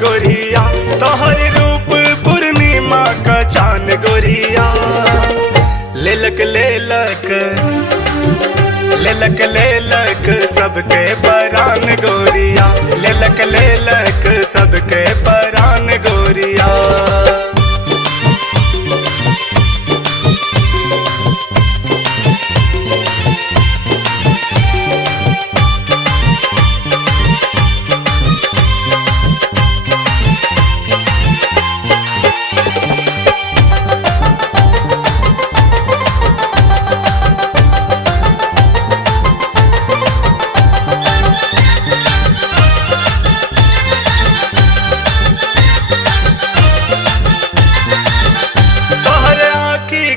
गोरिया, तोहर रूप पूर्णिमा का चांद गोरिया। लेलक लेलक लेलक लेलक सबके परान गोरिया, लेलक लेलक सबके परान गोरिया।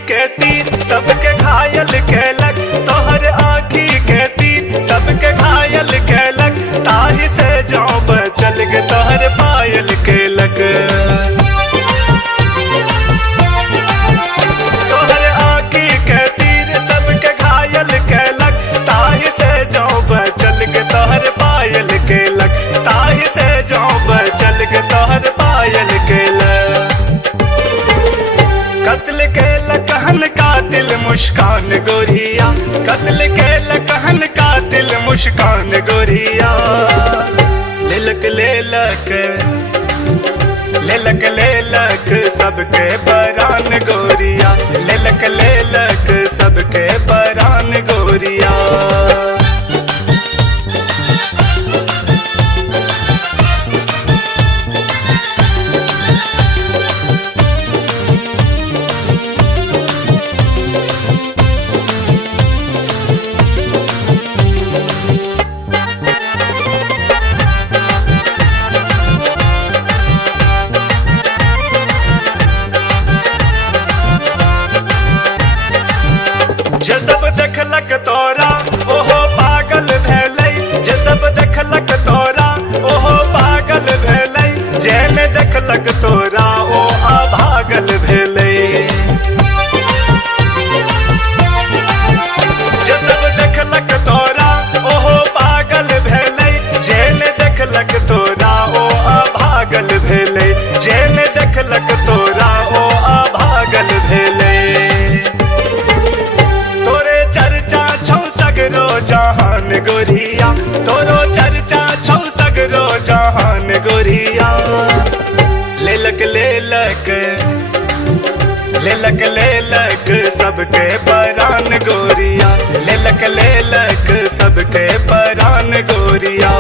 के तीर सबके घायल कैलक, तोहर आँखी के तीर सबके घायल कैलक। ताही से जाओ बचल गे तोहर पायल कैलक। तोहर आँखी के तीर सबके घायल कैलक, ताही से जाओ बचल गे तोहर पायल कैलक। ताही से जाओ बचल गे तोहर पायल कैलक। कत्ल के लकहन कातिल मुस्कान गोरिया, कत्ल के लकहन कातिल मुस्कान गोरिया। लेलक लेलक लेलक लेलक सबके परान गोरिया, लेलक लेलक सबके परान गोरिया। जे सब देखलक तोरा ओहो पागल भेलै, जे सब देखलक तोरा ओहो पागल भेलै। जे ने देखलक तोरा ओ अभागल भेलै। जे सब देखलक तोरा ओहो पागल भेलै, जे ने देखलक तोरा ओ अभागल भेलै। जे ने देखलक तोरा ओ अभागल भेलै। सगरो जहान गोरिया, तोरो चर्चा छौ सगरो जहान गोरिया। लेलक लेलक लेलक लेलक सबके परान गोरिया, लेलक लेलक सबके परान गोरिया।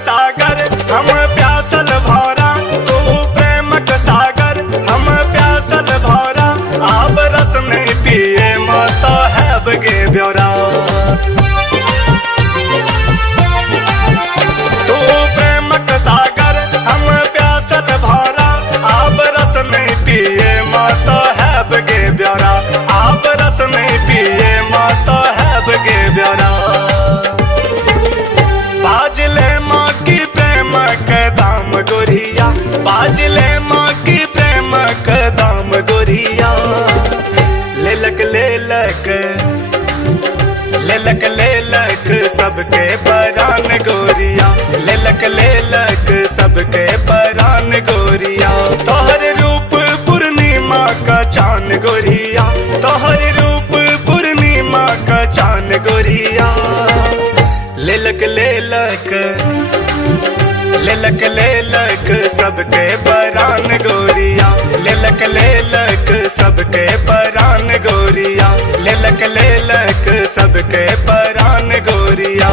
सागर हम प्यासल भौरा, तू प्रेमक सागर हम प्यासल भौरा। आब रस नहीं पिए मत हैब गे ब्योरा। तू प्रेमक सागर हम प्यासल भौरा, आब रस नहीं पिए मत हैब गे ब्योरा। आब रस नहीं पिए मत हैब गे ब्योरा। बाजले माँ की प्रेम के दाम गोरिया, बाजले माँ की प्रेम के दाम गोरिया। लेलक लेलक लेलक लेलक सबके परान गोरिया, लेलक लेलक सबके परान गोरिया। तोहर रूप पूर्णिमा का चांद गोरिया, तोहर रूप पूर्णिमा का चांद गोरिया। लेलक लेलक लेलक लेलक सबके परान गोरिया, लेलक लेलक सबके परान गोरिया। लेलक लेलक सबके परान गोरिया।